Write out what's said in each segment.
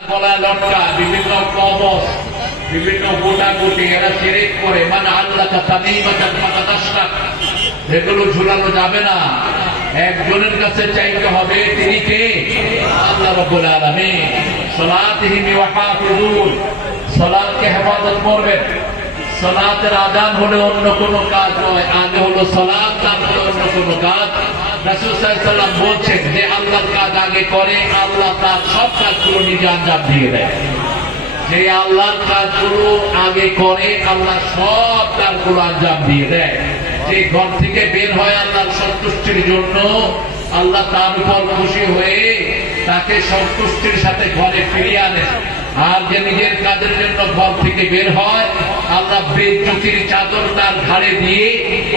গলায় লটকা, বিভিন্ন কবচ, বিভিন্ন গোটাগুটি এরা শিরক করে। মানে আল্লাহ এগুলো ঝুলানো যাবে না। একজনের কাছে চাইতে হবে, তিনি কে? আল্লাহ রাব্বুল আলামিন। সালাতিহিম ওয়া হাফিজুন, সালাতকে হেফাজত করবেন। সালাতের আযান হলে অন্য কোনো কাজ নয়, আগে হলো সালাত, তারপরে অন্য কোনো কাজ। রাসূল সাল্লাল্লাহু আলাইহি ওয়াসাল্লাম বলছেন যে আল্লাহর কাজ আগে করে, আল্লাহ তার সব কাজগুলো নিজে আঞ্জাম দিয়ে দেয়। যে আল্লাহর কাজগুলো আগে করে, আল্লাহ সব কাজগুলো আঞ্জাম দিয়ে দেয়। যে ঘর থেকে বের হয় আল্লাহর সন্তুষ্টির জন্য, আল্লাহ তার উপর খুশি হয়ে তাকে সন্তুষ্টির সাথে ঘরে ফিরিয়ে আনে। আর যে নিজের কাজের জন্য ঘর থেকে বের হয়, আল্লাহ বেইজ্জতির চাদর তার ঘাড়ে দিয়ে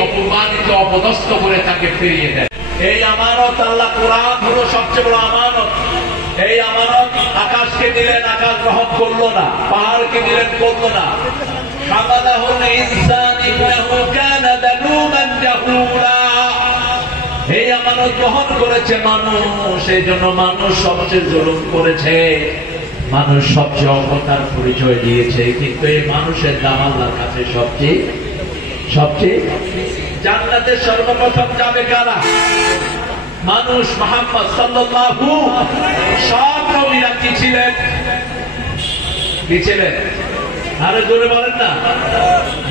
অপমানিত অপদস্থ করে তাকে ফিরিয়ে দেয়। এই আমানত, আল্লাহ কোরআন হলো সবচেয়ে বড় আমানত। এই আমানত আকাশকে দিলেন, আকাশ গ্রহণ করলো না। পাহাড়কে দিলেন, করলো না। এই আমানত গ্রহণ করেছে মানুষ, এই জন্য মানুষ সবচেয়ে জুলুম করেছে, মানুষ সবচেয়ে অবতার পরিচয় দিয়েছে। কিন্তু এই মানুষের দাম আল্লাহর কাছে সবচেয়ে সবচেয়ে। জান্নাতে সর্বপ্রথম যাবে কারা? মানুষ। মুহাম্মদ সাল্লাল্লাহু। সব নবীরা কি ছিলেন? কি ছিলেন? আরো জোরে বলেন না।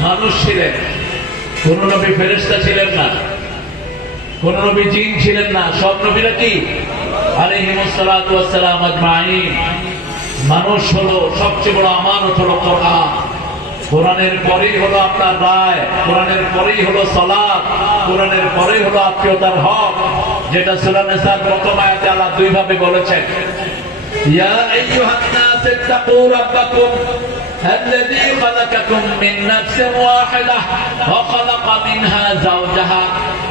মানুষ ছিলেন। কোন নবী ফেরেশতা ছিলেন না, কোন নবী জিন ছিলেন না। সব নবীরা কি আলাইহিমুস সালাতু ওয়াস সালাম আজমাইন। মানুষ হলো সবচেয়ে বড় আমানত, হলো কোরআন। কোরআনের পরেই হলো আপনার রায়, কোরআনের পরেই হলো সালাত, কোরআনের পরেই হলো আত্মীয়তার হক, যেটা সূরা নিসার প্রথম আয়াতে আল্লাহ দুই ভাবে বলেছেন। ইয়া আইয়ুহান নাস ইত্তাকু রাব্বাকুম الذي خلقكم من نفس واحدة وخلق منها زوجها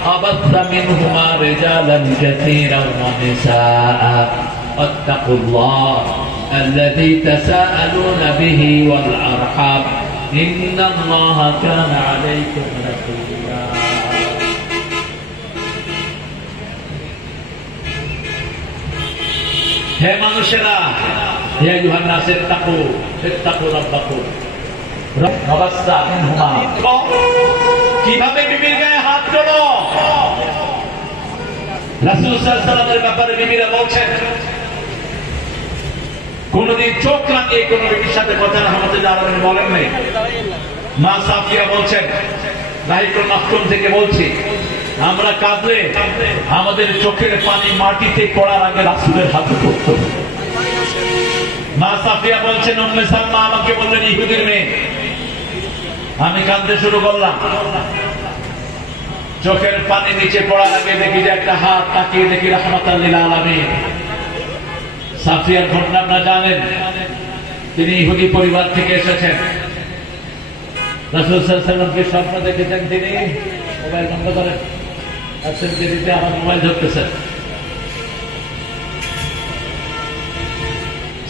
وبث منهما رجالا كثيرا ونساء واتقوا الله الذي تساءلون به والأرحام إن الله كان عليكم رقيبا। হে মানুষেরা, হে আইয়ুহান নাস ইত্তাকু রাব্বাকুম। ওয়াবাসসা মিনহুমা। কিভাবে বিবির গায়ে হাত তোলো? রাসূল সাল্লাল্লাহু আলাইহি ওয়াসাল্লামের ব্যাপারে বিবিরা বলছেন, কোনদিন চোখ লাগিয়ে কোন বিবির সাথে কথা রাহমাতুল্লাহ আলাইহি বলেন নাই। মা সাফিয়া বলছেন, রাহিকুল মাকতুম থেকে বলছি, আমরা কাঁদলে আমাদের চোখের পানি মাটিতে পড়ার আগে রাসূলের হাতে পড়তো। মা সাফিয়া বলছেন, উম্মে সালমা আমাকে বললেন, ইহুদির মেয়ে। আমি কাঁদতে শুরু করলাম, চোখের পানি নিচে পড়ার আগে দেখি যে একটা হাত, তাকিয়ে দেখি রাহমাতাল লিল আলামিন। সাফিয়ার ঘটনা আপনারা জানেন, তিনি ইহুদি পরিবার থেকে এসেছেন। রাসূল সাল্লাল্লাহু আলাইহি ওয়াসাল্লামকে স্বপ্ন দেখেছেন, তিনি মোবাইল বন্ধ করেন, আমার মোবাইল ধরতেছেন।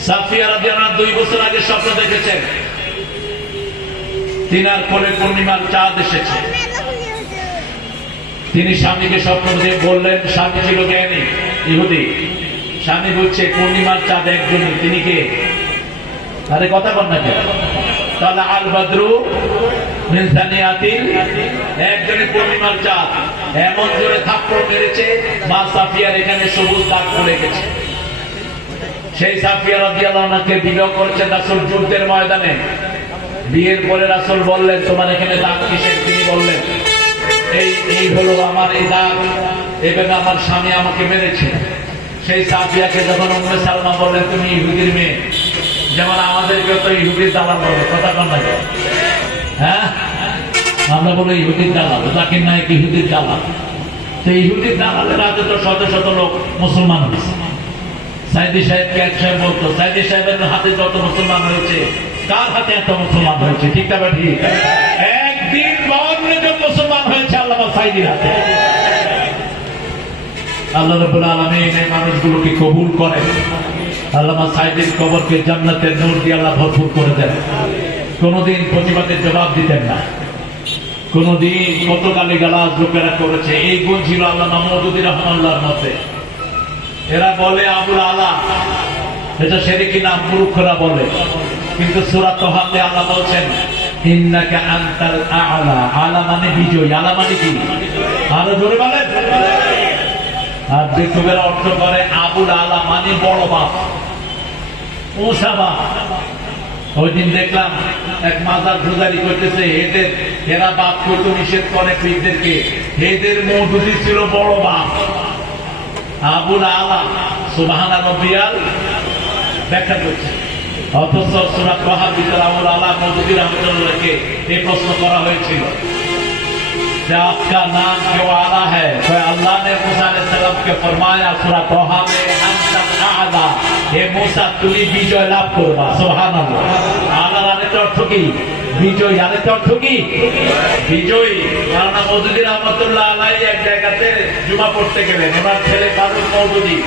সাফিয়া রাদিয়াল্লাহু আনহা 2 বছর আগে স্বপ্ন দেখেছেন, তিনার কোলে পূর্ণিমার চাঁদ এসেছে। তিনি স্বামীকে স্বপ্ন দিয়ে বললেন, স্বামী ছিল জ্ঞানী ইহুদি, স্বামী বলছে পূর্ণিমার চাঁদ একজনই, তিনি কে? আরে কথা বল না কেন? তাহলে আল বাদরু মিন সানিয়াতিল, একজনই পূর্ণিমার চাঁদ। এমন জোরে থাপ্পড় মেরেছে, মা সাফিয়ার এখানে সবুজ দাগ পড়ে গেছে। সেই সাফিয়া রাদিয়াল্লাহু আনহাকে বিবাহ করেছেন রাসূল যুদ্ধের ময়দানে। বিয়ের পরে রাসূল বললেন, তোমার এখানে দাগ কিসের? তিনি বললেন, এই হলো আমার এই দাগ, এভাবে আমার স্বামী আমাকে মেরেছে। সেই সাফিয়াকে যখন উম্মে সালমা বললেন, তুমি ইহুদির মেয়ে, যেমন আমাদেরকে তো ইহুদির দালাল বলে, কথা বল না? হ্যাঁ, আমরা বলি ইহুদির দালাল, জাকির নায়েক ইহুদির দালাল। সেই ইহুদির দালালের হাতে তো শত শত লোক মুসলমান হয়েছে। সাইদি সাহেব ক্যাট সাহেব বলতো, সাইদি সাহেবের হাতে যত মুসলমান হয়েছে, কার হাতে এত মুসলমান হয়েছে? ঠিক না ঠিক? একদিন 52 জন মুসলমান হয়েছে আল্লামা সাইদির হাতে। আল্লাহ রাব্বুল আলামিন এই মানুষগুলোকে কবুল করেন। আল্লামা সাইদির কবরকে জান্নাতের নূর দিয়ে আল্লাহ ভরপুর করে দেন। কোনদিন প্রতিবাদের জবাব দিতেন না, কোনদিন কত গালিগালাজ লোকেরা করেছে। এই গুণ ছিল আল্লামা মওদুদী রাহমাতুল্লাহর মধ্যে। এরা বলে আবুল আলা, এটা শিরকি নাম মূর্খরা বলে। কিন্তু সূরা তাহাতে আল্লাহ বলছেন ইন্নাকা আনতাল আ'লা, আলা মানে বিজয়, আলা মানে কি? আরো জোরে বলেন। আর বিক্ষোভের অর্থ করে আবুল আলা মানে বড় বাপ, উঁচা বাপ। ওই দিন দেখলাম এক মাজার পূজারি করতেছে, এরা বাপ করতে নিষেধ করে পীরদেরকে, এদের মওদুদি ছিল বড় বাপ আবুল আলা। সুবহানা রাব্বিয়াল ব্যাখ্যা করছে। অথচ সূরা তাহার ভিতরে আবুল আলা মওদুদি রাহমাতুল্লাহকে এই প্রশ্ন করা হয়েছিল যে आपका नाम क्यों आला है? तो अल्लाह ने मूसा अलैहिस्सलाम के फरमाया सूरा तोहा में अंतल आला, हे मूसा তুমি বিজয় লাভ করবা। সুবহানাল্লাহ। আলার আরেকটা অর্থ কি? বিজয়। আরেকটা অর্থ কি? বিজয়ী। মাওলানা মওদুদি রাহমাতুল্লাহ আলাইহি এক জায়গাতে জুমা পড়তে গেলেন, ওনার ছেলে ফারুক মওদুদি